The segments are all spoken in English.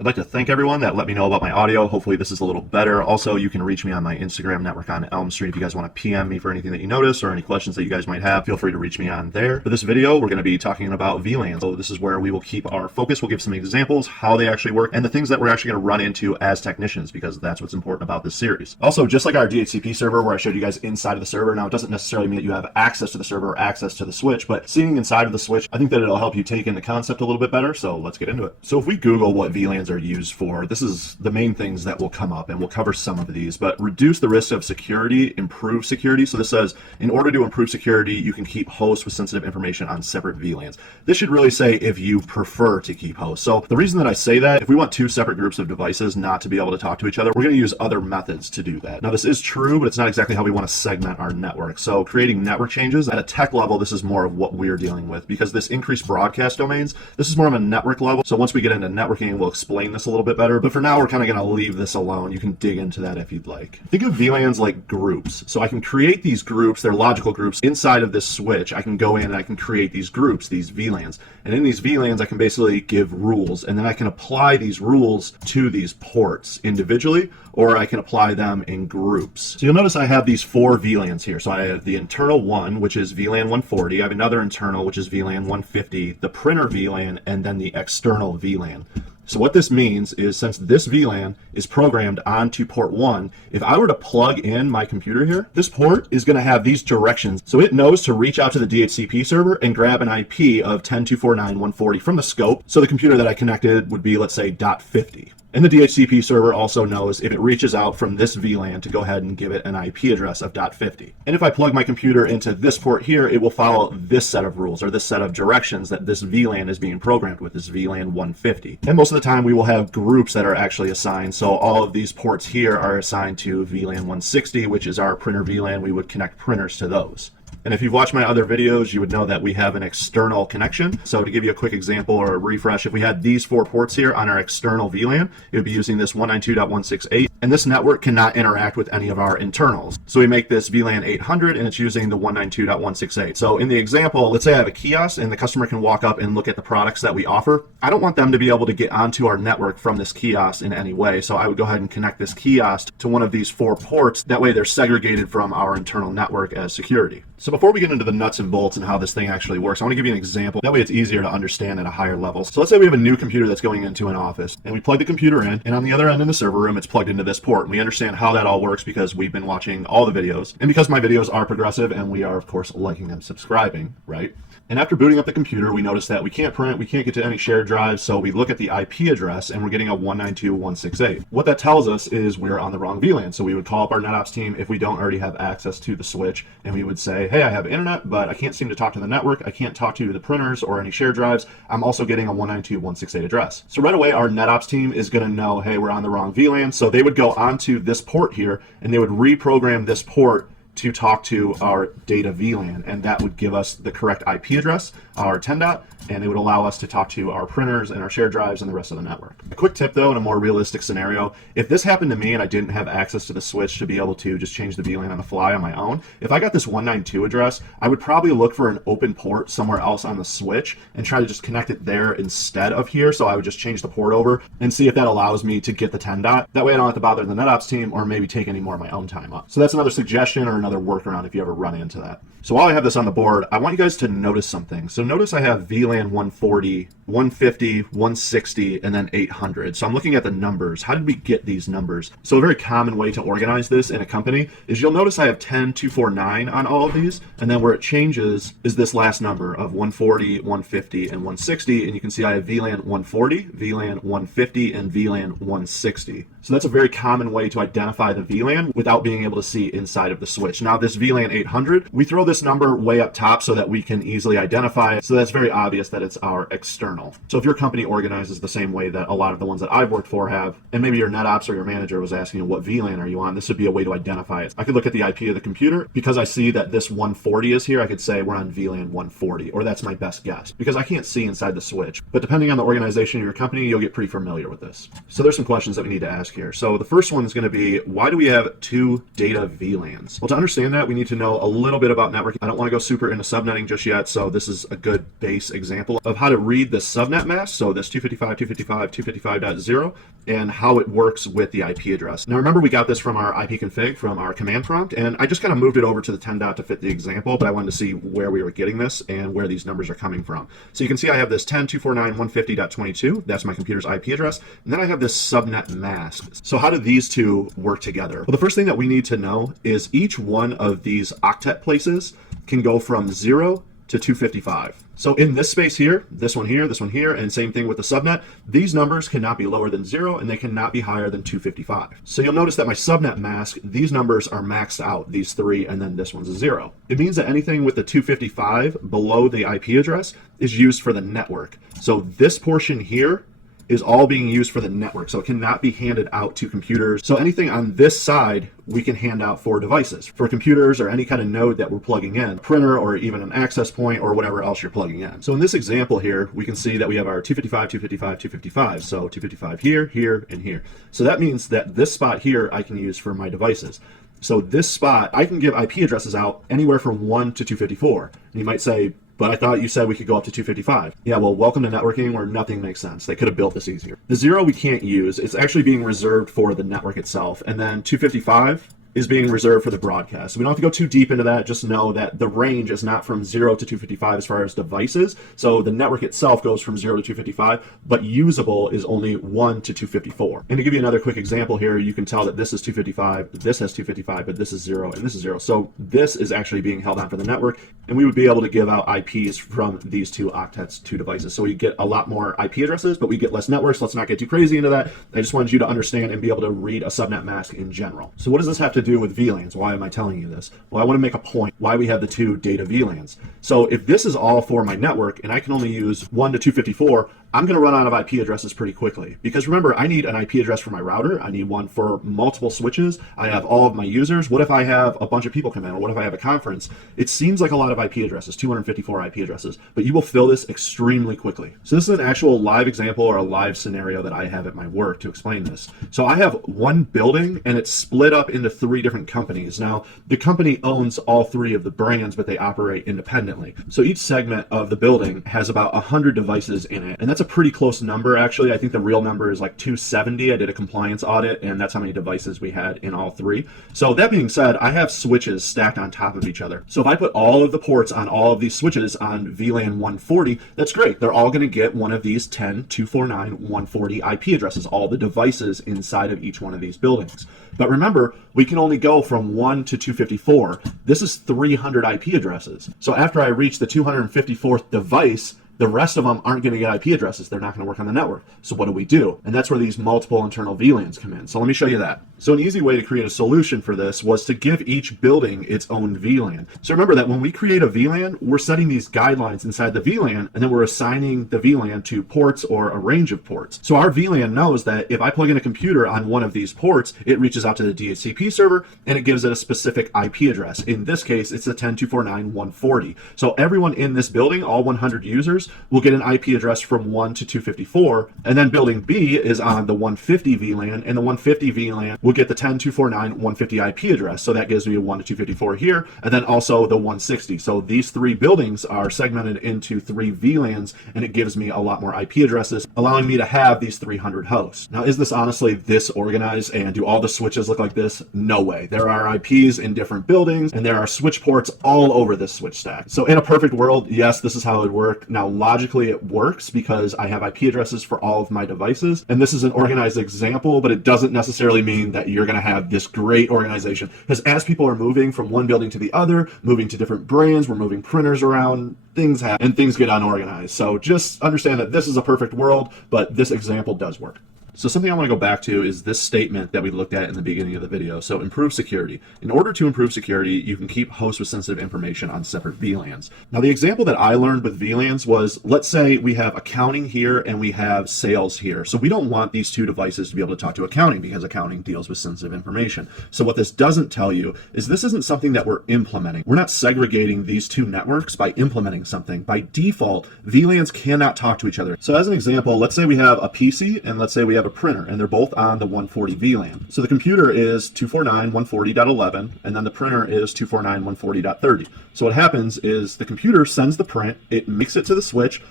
I'd like to thank everyone that let me know about my audio. Hopefully this is a little better. Also, you can reach me on my Instagram network on Elmstreet if you guys want to PM me for anything that you notice or any questions that you guys might have. Feel free to reach me on there. For this video, we're going to be talking about VLANs. So this is where we will keep our focus. We'll give some examples, how they actually work, and the things that we're actually going to run into as technicians, because that's what's important about this series. Also, just like our DHCP server where I showed you guys inside of the server, now it doesn't necessarily mean that you have access to the server or access to the switch, but seeing inside of the switch, I think that it'll help you take in the concept a little bit better. So let's get into it. So if we Google what VLANs are used for, this is the main things that will come up, and we'll cover some of these. But reduce the risk of security, improve security. So this says, in order to improve security, you can keep hosts with sensitive information on separate VLANs. This should really say if you prefer to keep hosts. So the reason that I say that, if we want two separate groups of devices not to be able to talk to each other, we're going to use other methods to do that. Now this is true, but it's not exactly how we want to segment our network. So creating network changes at a tech level, this is more of what we're dealing with, because this increased broadcast domains, this is more of a network level. So once we get into networking, we'll explain this a little bit better. But for now, we're kind of going to leave this alone. You can dig into that if you'd like. Think of VLANs like groups. So I can create these groups, they're logical groups. Inside of this switch, I can go in and I can create these groups, these VLANs. And in these VLANs, I can basically give rules, and then I can apply these rules to these ports individually, or I can apply them in groups. So you'll notice I have these 4 VLANs here. So I have the internal one, which is VLAN 140. I have another internal, which is VLAN 150, the printer VLAN, and then the external VLAN. So what this means is, since this VLAN is programmed onto port 1, if I were to plug in my computer here, this port is going to have these directions. So it knows to reach out to the DHCP server and grab an IP of 10.249.140 from the scope. So the computer that I connected would be, let's say, .50. And the DHCP server also knows if it reaches out from this VLAN to go ahead and give it an IP address of .50. And if I plug my computer into this port here, it will follow this set of rules, or this set of directions that this VLAN is being programmed with, this VLAN 150. And most of the time we will have groups that are actually assigned. So all of these ports here are assigned to VLAN 160, which is our printer VLAN. We would connect printers to those. And if you've watched my other videos, you would know that we have an external connection. So to give you a quick example or a refresh, if we had these 4 ports here on our external VLAN, it would be using this 192.168, and this network cannot interact with any of our internals. So we make this VLAN 800, and it's using the 192.168. So in the example, let's say I have a kiosk and the customer can walk up and look at the products that we offer. I don't want them to be able to get onto our network from this kiosk in any way. So I would go ahead and connect this kiosk to one of these 4 ports. That way they're segregated from our internal network as security. So before we get into the nuts and bolts and how this thing actually works, I want to give you an example. That way it's easier to understand at a higher level. So let's say we have a new computer that's going into an office, and we plug the computer in, and on the other end in the server room, it's plugged into this port. And we understand how that all works because we've been watching all the videos, and because my videos are progressive, and we are, of course, liking and subscribing, right? And after booting up the computer, we notice that we can't print, we can't get to any shared drives, so we look at the IP address and we're getting a 192.168. What that tells us is we're on the wrong VLAN. So we would call up our NetOps team if we don't already have access to the switch, and we would say, hey, I have internet, but I can't seem to talk to the network. I can't talk to the printers or any shared drives. I'm also getting a 192.168 address. So right away, our NetOps team is going to know, hey, we're on the wrong VLAN. So they would go onto this port here, and they would reprogram this port to talk to our data VLAN, and that would give us the correct IP address, our 10 dot, and it would allow us to talk to our printers and our shared drives and the rest of the network. A quick tip though, in a more realistic scenario, if this happened to me and I didn't have access to the switch to be able to just change the VLAN on the fly on my own, if I got this 192 address, I would probably look for an open port somewhere else on the switch and try to just connect it there instead of here. So I would just change the port over and see if that allows me to get the 10 dot. That way I don't have to bother the NetOps team or maybe take any more of my own time up. So that's another suggestion or another workaround if you ever run into that. So while I have this on the board, I want you guys to notice something. So notice I have VLAN 140, 150, 160, and then 800. So I'm looking at the numbers. How did we get these numbers? So a very common way to organize this in a company is you'll notice I have 10.249 on all of these, and then where it changes is this last number of 140, 150, and 160, and you can see I have VLAN 140, VLAN 150, and VLAN 160. So that's a very common way to identify the VLAN without being able to see inside of the switch. Now this VLAN 800, we throw this number way up top so that we can easily identify it. So that's very obvious that it's our external. So if your company organizes the same way that a lot of the ones that I've worked for have, and maybe your NetOps or your manager was asking you what VLAN are you on, this would be a way to identify it. I could look at the IP of the computer. Because I see that this 140 is here, I could say we're on VLAN 140, or that's my best guess, because I can't see inside the switch. But depending on the organization of your company, you'll get pretty familiar with this. So there's some questions that we need to ask here. So the first one is going to be, why do we have 2 data VLANs? Well, to understand that, we need to know a little bit about networking. I don't want to go super into subnetting just yet, so this is a good base example of how to read the subnet mask, so this 255.255.255.0, and how it works with the IP address. Now remember, we got this from our IP config, from our command prompt, and I just kind of moved it over to the 10 dot to fit the example, but I wanted to see where we were getting this and where these numbers are coming from. So you can see I have this 10.249.150.22, that's my computer's IP address, and then I have this subnet mask. So how do these two work together? Well, the first thing that we need to know is each one of these octet places can go from 0 to 255. So in this space here, this one here, this one here, and same thing with the subnet, these numbers cannot be lower than 0 and they cannot be higher than 255. So you'll notice that my subnet mask, these numbers are maxed out, these 3, and then this one's a 0. It means that anything with the 255 below the IP address is used for the network. So this portion here is all being used for the network, so it cannot be handed out to computers. So anything on this side we can hand out for devices, for computers or any kind of node that we're plugging in, printer or even an access point or whatever else you're plugging in. So in this example here, we can see that we have our 255, 255, 255. So 255 here, here, and here. So that means that this spot here I can use for my devices. So this spot, I can give IP addresses out anywhere from 1 to 254. And you might say, but I thought you said we could go up to 255. Yeah, well, welcome to networking where nothing makes sense. They could have built this easier. The 0 we can't use. It's actually being reserved for the network itself. And then 255 is being reserved for the broadcast. So we don't have to go too deep into that. Just know that the range is not from 0 to 255 as far as devices. So the network itself goes from 0 to 255, but usable is only 1 to 254. And to give you another quick example here, you can tell that this is 255, this has 255, but this is 0, and this is 0. So this is actually being held on for the network, and we would be able to give out IPs from these two octets to devices. So we get a lot more IP addresses, but we get less networks. Let's not get too crazy into that. I just wanted you to understand and be able to read a subnet mask in general. So what does this have to do with VLANs? Why am I telling you this? Well, I want to make a point why we have the two data VLANs. So if this is all for my network and I can only use 1 to 254, I'm going to run out of IP addresses pretty quickly. Because remember, I need an IP address for my router. I need one for multiple switches. I have all of my users. What if I have a bunch of people come in? Or what if I have a conference? It seems like a lot of IP addresses, 254 IP addresses, but you will fill this extremely quickly. So this is an actual live example or a live scenario that I have at my work to explain this. So I have one building and it's split up into 3 different companies. Now, the company owns all 3 of the brands, but they operate independently. So each segment of the building has about 100 devices in it. And that's a pretty close number, actually. I think the real number is like 270. I did a compliance audit, and that's how many devices we had in all 3. So that being said, I have switches stacked on top of each other. So if I put all of the ports on all of these switches on VLAN 140, that's great. They're all going to get one of these 10.249.140 IP addresses, all the devices inside of each one of these buildings. But remember, we can only go from 1 to 254. This is 300 IP addresses. So after I reach the 254th device, the rest of them aren't going to get IP addresses. They're not going to work on the network. So what do? And that's where these multiple internal VLANs come in. So let me show you that. So an easy way to create a solution for this was to give each building its own VLAN. So remember that when we create a VLAN, we're setting these guidelines inside the VLAN, and then we're assigning the VLAN to ports or a range of ports. So our VLAN knows that if I plug in a computer on one of these ports, it reaches out to the DHCP server and it gives it a specific IP address. In this case, it's the 10.249.140. So everyone in this building, all 100 users, will get an IP address from 1 to 254, and then building B is on the 150 VLAN, and the 150 VLAN will get the 10.249.150 IP address. So that gives me a 1 to 254 here, and then also the 160. So these 3 buildings are segmented into 3 VLANs, and it gives me a lot more IP addresses, allowing me to have these 300 hosts. Now, is this honestly this organized, and do all the switches look like this? No way. There are IPs in different buildings, and there are switch ports all over this switch stack. So in a perfect world, yes, this is how it would work. Now, logically, it works because I have IP addresses for all of my devices, and this is an organized example, but it doesn't necessarily mean that you're going to have this great organization, because as people are moving from one building to the other, moving to different brands, we're moving printers around, things happen and things get unorganized. So just understand that this is a perfect world, but this example does work. So something I want to go back to is this statement that we looked at in the beginning of the video. So improve security. In order to improve security, you can keep hosts with sensitive information on separate VLANs. Now, the example that I learned with VLANs was, let's say we have accounting here and we have sales here. So we don't want these 2 devices to be able to talk to accounting because accounting deals with sensitive information. So what this doesn't tell you is this isn't something that we're implementing. We're not segregating these 2 networks by implementing something. By default, VLANs cannot talk to each other. So as an example, let's say we have a PC and let's say we have have a printer, and they're both on the 140 VLAN. So the computer is 249.140.11, and then the printer is 249.140.30. So what happens is the computer sends the print, it makes it to the switch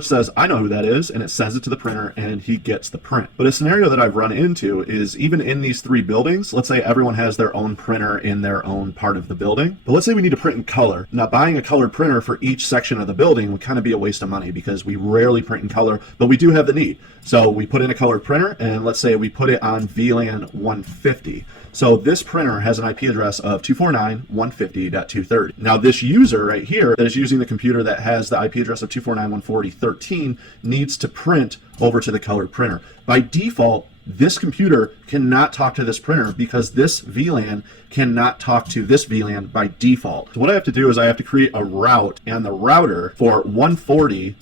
says, I know who that is, and it sends it to the printer, and he gets the print. But a scenario that I've run into is even in these 3 buildings, let's say everyone has their own printer in their own part of the building, but let's say we need to print in color. Now, buying a colored printer for each section of the building would kind of be a waste of money because we rarely print in color, but we do have the need. So we put in a colored printer, and let's say we put it on VLAN 150. So this printer has an IP address of 249.150.230. Now this user right here that is using the computer that has the IP address of 249.140.13 needs to print over to the colored printer. By default, this computer cannot talk to this printer because this VLAN cannot talk to this VLAN by default. So what I have to do is I have to create a route and the router for 140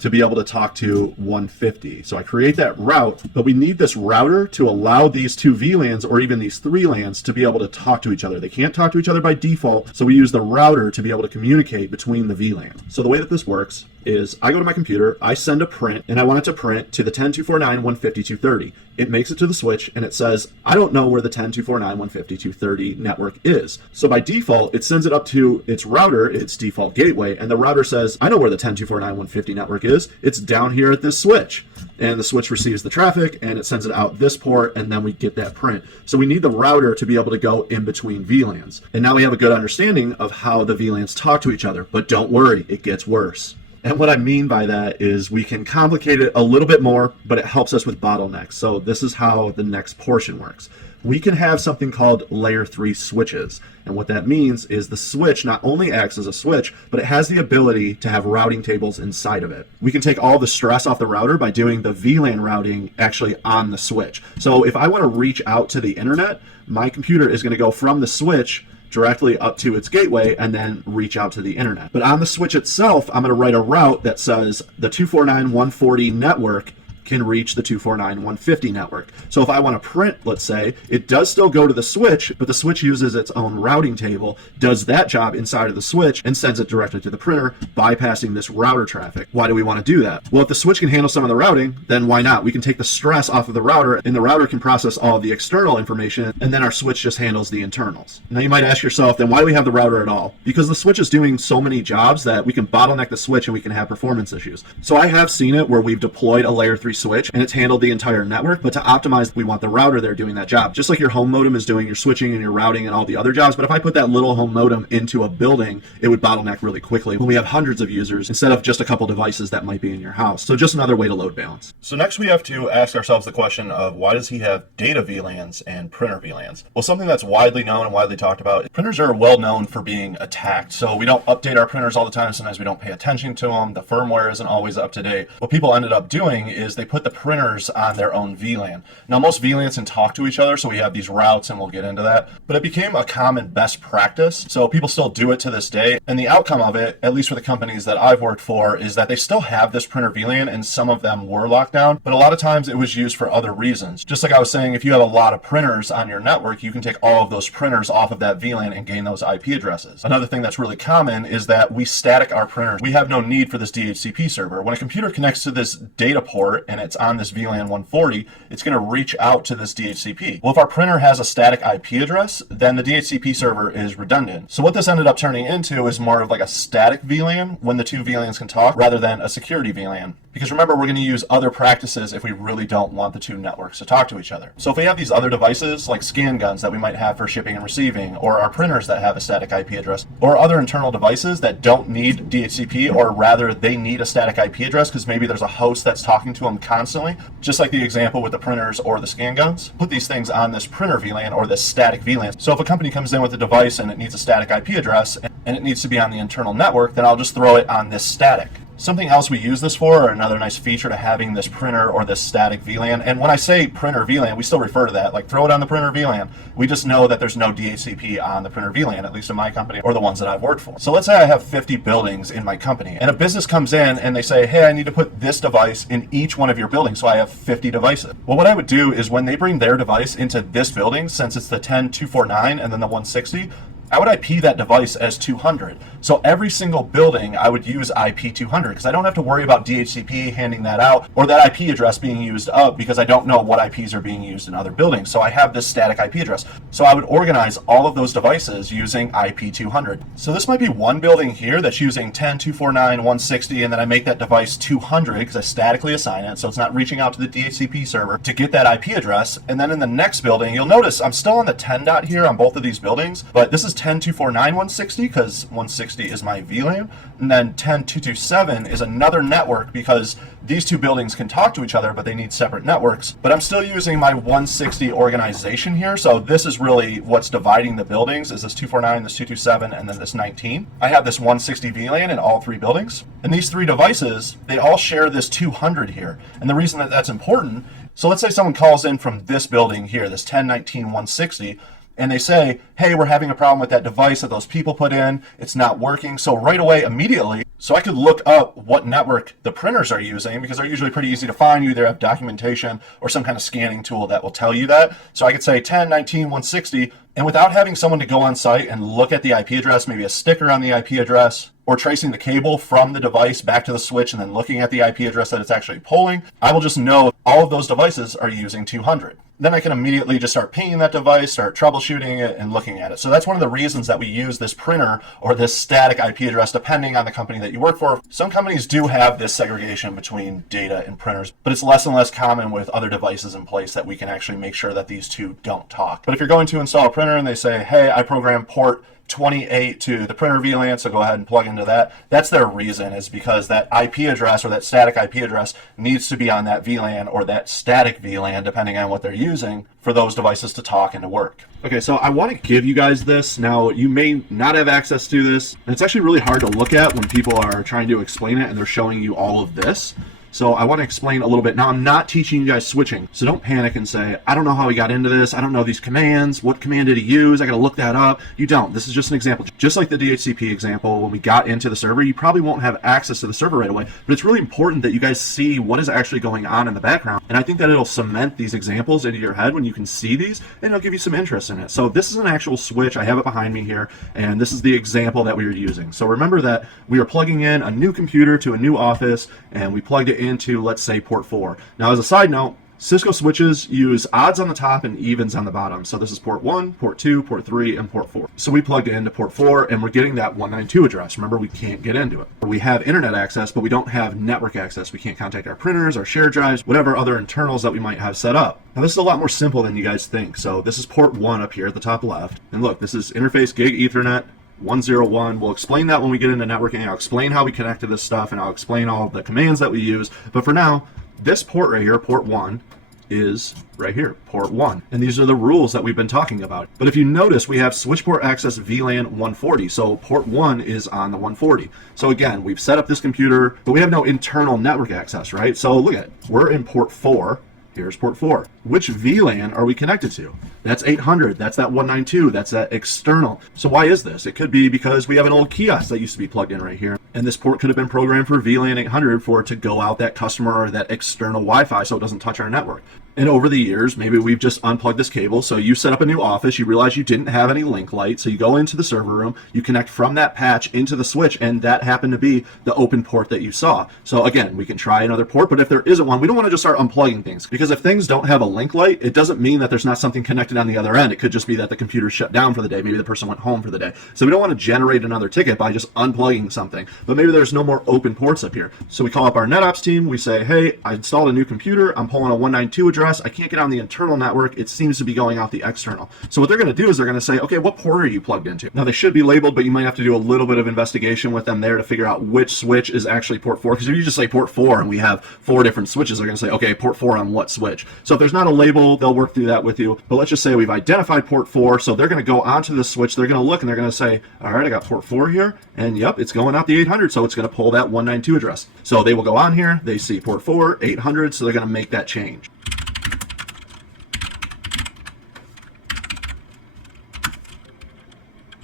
to be able to talk to 150. So I create that route, but we need this router to allow these 2 VLANs or even these 3 LANs to be able to talk to each other. They can't talk to each other by default, so we use the router to be able to communicate between the VLANs. So the way that this works is I go to my computer, I send a print, and I want it to print to the 10.249.150.230. It makes it to the switch, and it says, I don't know where the 10.249.150.230 network is. So by default, it sends it up to its router, its default gateway, and the router says, I know where the 10.249.150 network is. It's down here at this switch. And the switch receives the traffic, and it sends it out this port, and then we get that print. So we need the router to be able to go in between VLANs. And now we have a good understanding of how the VLANs talk to each other. But don't worry, it gets worse. And what I mean by that is we can complicate it a little bit more, but it helps us with bottlenecks. So this is how the next portion works. We can have something called layer 3 switches. And what that means is the switch not only acts as a switch, but it has the ability to have routing tables inside of it. We can take all the stress off the router by doing the VLAN routing actually on the switch. So if I want to reach out to the internet, my computer is going to go from the switch directly up to its gateway and then reach out to the internet. But on the switch itself, I'm going to write a route that says the 249.140 network can reach the 249.150 network. So if I want to print, let's say, it does still go to the switch, but the switch uses its own routing table, does that job inside of the switch, and sends it directly to the printer, bypassing this router traffic. Why do we want to do that? Well, if the switch can handle some of the routing, then why not? We can take the stress off of the router, and the router can process all of the external information, and then our switch just handles the internals. Now you might ask yourself, then why do we have the router at all? Because the switch is doing so many jobs that we can bottleneck the switch and we can have performance issues. So I have seen it where we've deployed a layer 3 switch and it's handled the entire network, but to optimize, we want the router there doing that job. Just like your home modem is doing your switching and your routing and all the other jobs, but if I put that little home modem into a building, it would bottleneck really quickly when we have hundreds of users instead of just a couple devices that might be in your house. So just another way to load balance. So next we have to ask ourselves the question of why does he have data VLANs and printer VLANs? Well, something that's widely known and widely talked about, printers are well known for being attacked. So we don't update our printers all the time. Sometimes we don't pay attention to them. The firmware isn't always up to date. What people ended up doing is they put the printers on their own VLAN. Now most VLANs can talk to each other, so we have these routes and we'll get into that, but it became a common best practice. So people still do it to this day. And the outcome of it, at least for the companies that I've worked for, is that they still have this printer VLAN and some of them were locked down, but a lot of times it was used for other reasons. Just like I was saying, if you have a lot of printers on your network, you can take all of those printers off of that VLAN and gain those IP addresses. Another thing that's really common is that we static our printers. We have no need for this DHCP server. When a computer connects to this data port and it's on this VLAN 140, it's going to reach out to this DHCP. Well, if our printer has a static IP address, then the DHCP server is redundant. So what this ended up turning into is more of like a static VLAN when the two VLANs can talk rather than a security VLAN. Because remember, we're going to use other practices if we really don't want the two networks to talk to each other. So if we have these other devices like scan guns that we might have for shipping and receiving, or our printers that have a static IP address, or other internal devices that don't need DHCP, or rather they need a static IP address because maybe there's a host that's talking to them constantly, just like the example with the printers or the scan guns, put these things on this printer VLAN or this static VLAN. So if a company comes in with a device and it needs a static IP address and it needs to be on the internal network, then I'll just throw it on this static. Something else we use this for, or another nice feature to having this printer or this static VLAN, and when I say printer VLAN, we still refer to that, like throw it on the printer VLAN. We just know that there's no DHCP on the printer VLAN, at least in my company or the ones that I've worked for. So let's say I have 50 buildings in my company, and a business comes in and they say, hey, I need to put this device in each one of your buildings, so I have 50 devices. Well, what I would do is when they bring their device into this building, since it's the 10.249 and then the 160, I would IP that device as 200. So every single building, I would use IP 200 because I don't have to worry about DHCP handing that out or that IP address being used up because I don't know what IPs are being used in other buildings. So I have this static IP address. So I would organize all of those devices using IP 200. So this might be one building here that's using 10.249.160, and then I make that device 200 because I statically assign it. So it's not reaching out to the DHCP server to get that IP address. And then in the next building, you'll notice I'm still on the 10 dot here on both of these buildings, but this is 10.249.160 because 160 is my VLAN, and then 10.227 is another network because these two buildings can talk to each other, but they need separate networks. But I'm still using my 160 organization here, so this is really what's dividing the buildings, is this 249, this 227, and then this 19. I have this 160 VLAN in all three buildings, and these three devices, they all share this 200 here. And the reason that that's important, so let's say someone calls in from this building here, this 10.19.160, and they say, hey, we're having a problem with that device that those people put in. It's not working. So right away, immediately, so I could look up what network the printers are using because they're usually pretty easy to find. You either have documentation or some kind of scanning tool that will tell you that. So I could say 10.19.160, and without having someone to go on site and look at the IP address, maybe a sticker on the IP address, or tracing the cable from the device back to the switch and then looking at the IP address that it's actually pulling, I will just know all of those devices are using 200. Then I can immediately just start pinging that device, start troubleshooting it, and looking at it. So that's one of the reasons that we use this printer or this static IP address, depending on the company that you work for. Some companies do have this segregation between data and printers, but it's less and less common with other devices in place that we can actually make sure that these two don't talk. But if you're going to install a printer and they say, hey, I program port 28 to the printer VLAN, so go ahead and plug into that. That's their reason, is because that IP address or that static IP address needs to be on that VLAN or that static VLAN, depending on what they're using, for those devices to talk and to work. Okay, so I want to give you guys this. Now, you may not have access to this, and it's actually really hard to look at when people are trying to explain it and they're showing you all of this. So I want to explain a little bit. Now, I'm not teaching you guys switching, so don't panic and say, I don't know how he got into this. I don't know these commands. What command did he use? I got to look that up. You don't. This is just an example. Just like the DHCP example, when we got into the server, you probably won't have access to the server right away, but it's really important that you guys see what is actually going on in the background. And I think that it'll cement these examples into your head when you can see these, and it'll give you some interest in it. So this is an actual switch. I have it behind me here, and this is the example that we were using. So remember that we are plugging in a new computer to a new office, and we plugged it into, let's say, port 4. Now, as a side note, Cisco switches use odds on the top and evens on the bottom. So this is port 1, port 2, port 3, and port 4. So we plugged it into port 4, and we're getting that 192 address. Remember, we can't get into it. We have internet access, but we don't have network access. We can't contact our printers, our shared drives, whatever other internals that we might have set up. Now, this is a lot more simple than you guys think. So this is port 1 up here at the top left. And look, this is interface gig Ethernet 101. We'll explain that when we get into networking. I'll explain how we connect to this stuff, and I'll explain all of the commands that we use. But for now, this port right here, port 1, is right here, port 1. And these are the rules that we've been talking about. But if you notice, we have switch port access VLAN 140. So port 1 is on the 140. So again, we've set up this computer, but we have no internal network access, right? So look at it. We're in port 4. Here's port 4. Which VLAN are we connected to? That's 800. That's that 192. That's that external. So why is this? It could be because we have an old kiosk that used to be plugged in right here. And this port could have been programmed for VLAN 800 for it to go out that customer or that external Wi-Fi so it doesn't touch our network. And over the years, maybe we've just unplugged this cable. So you set up a new office, you realize you didn't have any link light. So you go into the server room, you connect from that patch into the switch, and that happened to be the open port that you saw. So again, we can try another port, but if there isn't one, we don't want to just start unplugging things. Because if things don't have a link light, it doesn't mean that there's not something connected on the other end. It could just be that the computer shut down for the day. Maybe the person went home for the day. So we don't want to generate another ticket by just unplugging something. But maybe there's no more open ports up here. So we call up our NetOps team. We say, hey, I installed a new computer. I'm pulling a 192 address. I can't get on the internal network. It seems to be going out the external. So what they're going to do is they're going to say, okay, what port are you plugged into? Now they should be labeled, but you might have to do a little bit of investigation with them there to figure out which switch is actually port 4. Because if you just say port 4 and we have 4 different switches, they're going to say, okay, port 4 on what switch? So if there's not a label, they'll work through that with you. But let's just say we've identified port 4. So they're going to go onto the switch. They're going to look and they're going to say, all right, I got port 4 here. And yep, it's going out the 800. So it's going to pull that 192 address. So they will go on here. They see port 4, 800. So they're going to make that change.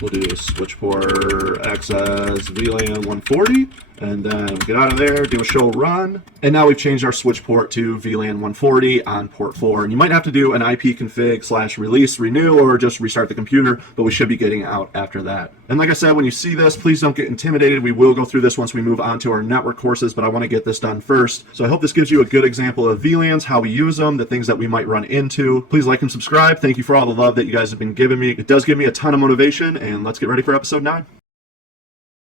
We'll do switch port access VLAN 140, and then get out of there, do a show run. And now we've changed our switch port to VLAN 140 on port 4. And you might have to do an IP config / release renew or just restart the computer, but we should be getting out after that. And like I said, when you see this, please don't get intimidated. We will go through this once we move on to our network courses, but I want to get this done first. So I hope this gives you a good example of VLANs, how we use them, the things that we might run into. Please like and subscribe. Thank you for all the love that you guys have been giving me. It does give me a ton of motivation, and let's get ready for episode 9.